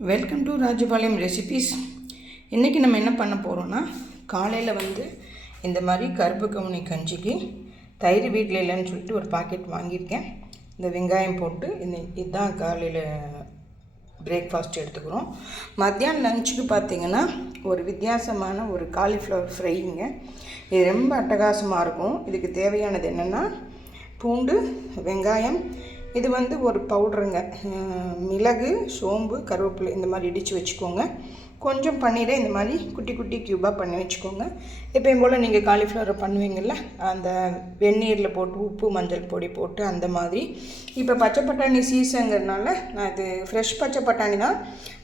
Welcome to Rajapalayam recipes. இன்றைக்கி நம்ம என்ன பண்ண போகிறோன்னா, காலையில் இந்த மாதிரி கருப்பு கவுனி கஞ்சிக்கு தயிர் வீட்டில் இல்லைன்னு சொல்லிட்டு ஒரு பாக்கெட் வாங்கியிருக்கேன். இந்த வெங்காயம் போட்டு இதுதான் காலையில் பிரேக்ஃபாஸ்ட் எடுத்துக்கிறோம். மத்தியானம் லஞ்சுக்கு பார்த்திங்கன்னா ஒரு வித்தியாசமான ஒரு காலிஃப்ளவர் ஃப்ரைங்க. இது ரொம்ப அட்டகாசமாக இருக்கும். இதுக்கு தேவையானது என்னென்னா, பூண்டு, வெங்காயம், இது ஒரு பவுடருங்க. மிளகு, சோம்பு, கருவேப்பிலை இந்த மாதிரி இடித்து வச்சுக்கோங்க. கொஞ்சம் பன்னீரை இந்த மாதிரி குட்டி குட்டி க்யூபாக பண்ணி வச்சுக்கோங்க. எப்பயும் போல் நீங்கள் காலிஃப்ளவரை பண்ணுவீங்கள்ல, அந்த வெந்நீரில் போட்டு உப்பு மஞ்சள் பொடி போட்டு அந்த மாதிரி. இப்போ பச்சை பட்டாணி சீசனுங்கிறதுனால நான் இது ஃப்ரெஷ் பச்சை பட்டாணி தான்,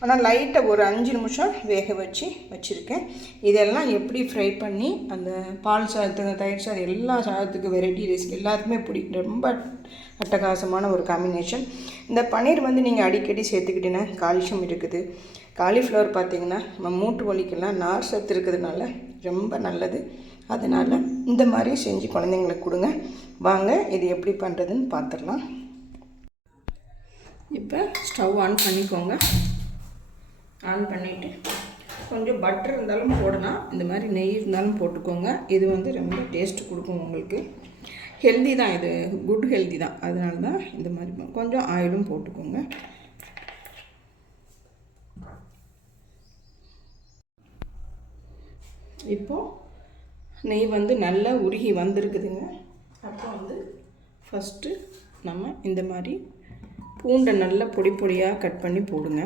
ஆனால் லைட்டாக ஒரு 5 நிமிஷம் வேக வச்சுருக்கேன். இதெல்லாம் எப்படி ஃப்ரை பண்ணி அந்த பால் சாதத்துக்கு, தயிர் சாதம், எல்லா சாதத்துக்கு, வெரைட்டி ரைஸ் எல்லாத்துக்குமே ரொம்ப அட்டகாசமான ஒரு காம்பினேஷன். இந்த பன்னீர் நீங்கள் அடிக்கடி சேர்த்துக்கிட்டீங்கன்னா கால்சியம் இருக்குது. காலிஃப்ளவர் பார்த்திங்கன்னா நம்ம மூட்டு வலிக்கெல்லாம் நார் சத்து இருக்கிறதுனால ரொம்ப நல்லது. அதனால் இந்த மாதிரி செஞ்சு குழந்தைங்களுக்கு கொடுங்க. வாங்க இது எப்படி பண்ணுறதுன்னு பார்த்துடலாம். இப்போ ஸ்டவ் ஆன் பண்ணிக்கோங்க. ஆன் பண்ணிவிட்டு கொஞ்சம் பட்டர் இருந்தாலும் போடலாம், இந்த மாதிரி நெய் இருந்தாலும் போட்டுக்கோங்க. இது ரொம்ப டேஸ்ட்டு கொடுக்கும் உங்களுக்கு. ஹெல்தி தான், இது குட் ஹெல்தி தான். அதனால தான் இந்த மாதிரி கொஞ்சம் ஆயிலும் போட்டுக்கோங்க. இப்போது நெய் நல்லா உருகி வந்திருக்குதுங்க. அப்போ ஃபஸ்ட்டு நம்ம இந்த மாதிரி பூண்டை நல்லா பொடி பொடியாக கட் பண்ணி போடுங்க.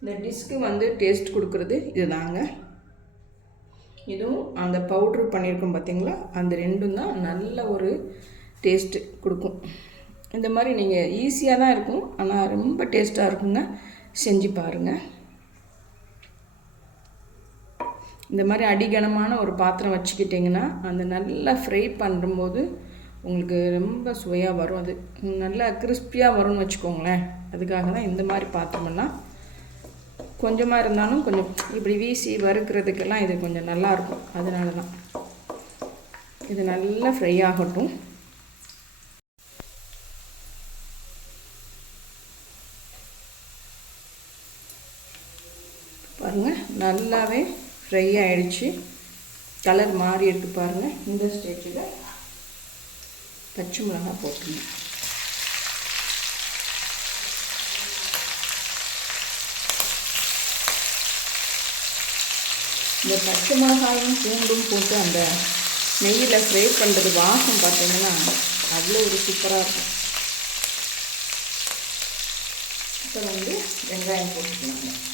இந்த டிஷ்க்கு டேஸ்ட் கொடுக்குறது இதுதாங்க. இதுவும் அந்த பவுட்ரு பண்ணியிருக்கோம் பார்த்திங்களா, அந்த ரெண்டும் தான் நல்ல ஒரு டேஸ்ட்டு கொடுக்கும். இந்த மாதிரி நீங்கள் ஈஸியாக தான் இருக்கும், ஆனால் ரொம்ப டேஸ்ட்டாக இருக்குங்க. செஞ்சு பாருங்கள். இந்த மாதிரி அடிகனமான ஒரு பாத்திரம் வச்சுக்கிட்டிங்கன்னா அந்த நல்லா ஃப்ரை பண்ணும்போது உங்களுக்கு ரொம்ப சுவையாக வரும். அது நல்லா கிறிஸ்பியாக வரும்னு வச்சுக்கோங்களேன். அதுக்காக தான் இந்த மாதிரி பாத்திரமெல்லாம் கொஞ்சமாக இருந்தாலும் கொஞ்சம் இப்படி வீசி வறுக்கிறதுக்கெல்லாம் இது கொஞ்சம் நல்லாயிருக்கும். அதனால தான் இது நல்லா ஃப்ரை ஆகட்டும். பாருங்கள், நல்லாவே ஃப்ரை ஆகிடுச்சு. கலர் மாறி இருக்கு பாருங்கள். இந்த ஸ்டேஜில் பச்சை மிளகாய் போட்டுருங்க. இந்த பச்சை மிளகாயும் பூண்டும் போட்டு அந்த நெய்யில் ஃப்ரை பண்ணுறது வாசம் பார்த்திங்கன்னா அவ்வளோ ஒரு சூப்பராக இருக்கும். இப்போ வெங்காயம் போட்டுக்கலாங்க.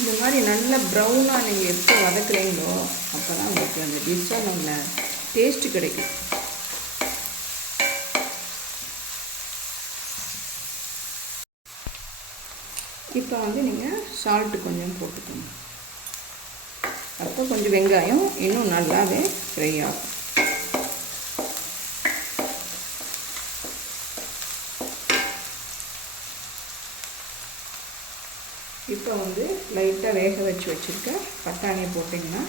இந்த மாதிரி நல்ல ப்ரௌனாக நீங்கள் எப்போ வதக்குறீங்களோ அப்போ தான் உங்களுக்கு அந்த டிஷ்ஷாக நல்ல டேஸ்ட்டு கிடைக்கும். இப்போ நீங்கள் சால்ட்டு கொஞ்சம் போட்டுக்கணும். அப்போ கொஞ்சம் வெங்காயம் இன்னும் நல்லாவே ஃப்ரை ஆகும். இப்போ லைட்டாக வேக வச்சுருக்க பட்டாணியை போட்டிங்கன்னா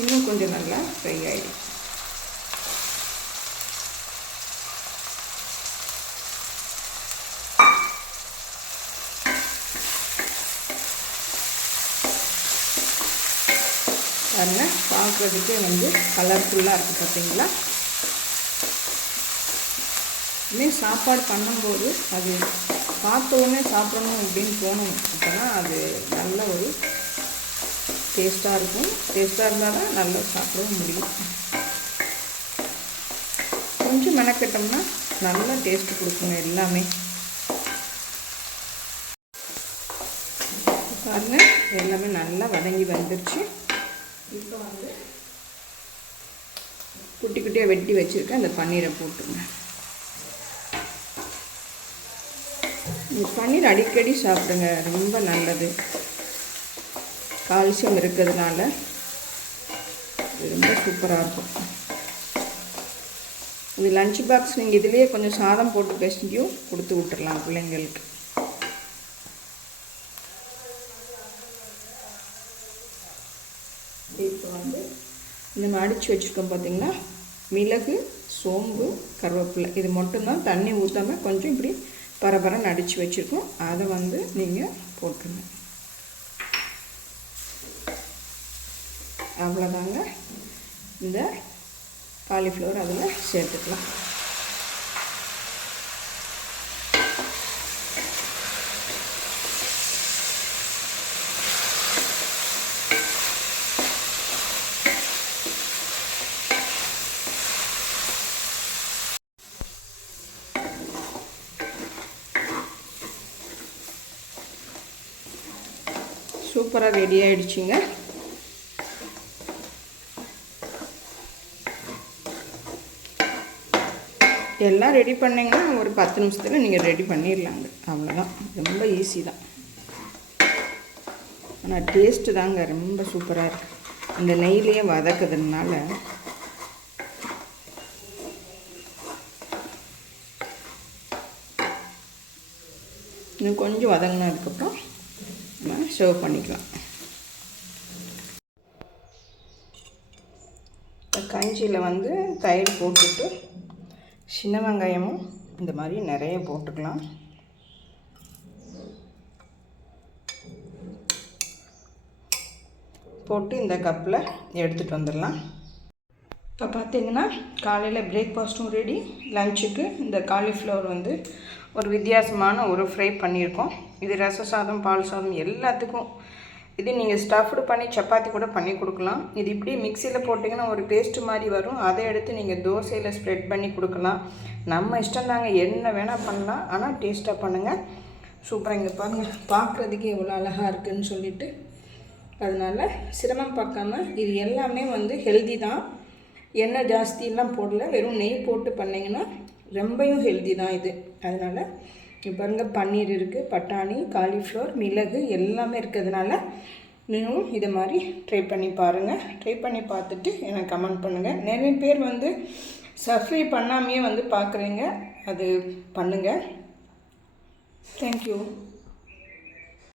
இன்னும் கொஞ்சம் நல்லா ஃப்ரை ஆகிடும். பாருங்கள், பார்க்குறதுக்கே கலர்ஃபுல்லாக இருக்குது பார்த்தீங்களா. இன்னும் சாப்பாடு பண்ணும்போது அது பார்த்த உடனே சாப்பிடணும் அப்படின்னு தோணும். அப்போ தான் அது நல்ல ஒரு டேஸ்ட்டாக இருக்கும். டேஸ்ட்டாக இருந்தால் தான் நல்லா சாப்பிடவும் முடியும். கொஞ்சம் மெனக்கட்டோம்னா நல்லா டேஸ்ட்டு கொடுக்குங்க எல்லாமே. பாருங்கள், எல்லாமே நல்லா வதங்கி வந்துருச்சு. இப்போ குட்டி குட்டியாக வெட்டி வச்சுருக்க அந்த பன்னீரை போட்டுங்க. பன்னீர் அடிக்கடி சாப்பிடுங்க, ரொம்ப நல்லது. கால்சியம் இருக்கிறதுனால ரொம்ப சூப்பராக இருக்கும். இது லஞ்ச் பாக்ஸ் நீங்கள் இதுலேயே கொஞ்சம் சாதம் போட்டு பெசஞ்சியும் கொடுத்து விட்டுடலாம் பிள்ளைங்களுக்கு. இப்போ வந்து இந்த அடித்து வச்சுருக்கோம் பார்த்திங்கன்னா, மிளகு, சோம்பு, கருவேப்பிலை இது மட்டும்தான், தண்ணி ஊற்றாமல் கொஞ்சம் இப்படி பரபரன்னு அடித்து வச்சுருக்கோம். அதை வந்து நீங்கள் போட்டுருங்க. அவ்வளோதாங்க. இந்த காலிஃப்ளவர் அதில் சேர்த்துக்கலாம். சூப்பராக ரெடி ஆகிடுச்சிங்க. எல்லாம் ரெடி பண்ணிங்கன்னா ஒரு 10 நிமிஷத்தில் நீங்கள் ரெடி பண்ணிடலாங்க. அவ்வளோதான், ரொம்ப ஈஸி தான். ஆனால் டேஸ்ட்டு தாங்க ரொம்ப சூப்பராக இருக்குது. அந்த நெய்லேயே வதக்குறதுனால இன்னும் கொஞ்சம் வதங்கினதுக்கப்புறம் நம்ம சர்வ் பண்ணிக்கலாம். கஞ்சியில் வந்து தயிர் போட்டுட்டு சின்ன வெங்காயமும் இந்த மாதிரி நிறைய போட்டுக்கலாம். போட்டு இந்த கப்பில் எடுத்துகிட்டு வந்துடலாம். இப்போ பார்த்திங்கன்னா காலையில் பிரேக்ஃபாஸ்ட்டும் ரெடி. லஞ்சுக்கு இந்த காலிஃப்ளவர் வந்து ஒரு வித்தியாசமான ஒரு ஃப்ரை பண்ணியிருக்கோம். இது ரச சாதம், பால் சாதம் எல்லாத்துக்கும். இது நீங்கள் ஸ்டஃப்டு பண்ணி சப்பாத்தி கூட பண்ணி கொடுக்கலாம். இது இப்படி மிக்சியில் போட்டிங்கன்னா ஒரு பேஸ்ட்டு மாதிரி வரும். அதை எடுத்து நீங்கள் தோசையில் ஸ்ப்ரெட் பண்ணி கொடுக்கலாம். நம்ம இஷ்டம் தாங்க, என்ன வேணால் பண்ணலாம். ஆனால் டேஸ்ட்டாக பண்ணுங்கள். சூப்பராக இங்கே பாருங்கள், பார்க்குறதுக்கே எவ்வளோ அழகாக இருக்குதுன்னு சொல்லிட்டு. அதனால் சிரமம் பார்க்காம இது எல்லாமே வந்து ஹெல்தி தான். எண்ணெய் ஜாஸ்தியெல்லாம் போடல, வெறும் நெய் போட்டு பண்ணிங்கன்னா ரொம்பவும் ஹெல்தி தான் இது. அதனால் இப்போ பாருங்கள், பன்னீர் இருக்குது, பட்டாணி, காலிஃப்ளவர், மிளகு எல்லாமே இருக்கிறதுனால நீங்களும் இதை மாதிரி ட்ரை பண்ணி பாருங்கள். ட்ரை பண்ணி பார்த்துட்டு எனக்கு கமெண்ட் பண்ணுங்கள். நிறைய பேர் வந்து சப்ஸ்கிரைப் பண்ணாமையே வந்து பார்க்குறீங்க, அது பண்ணுங்கள். தேங்க்யூ.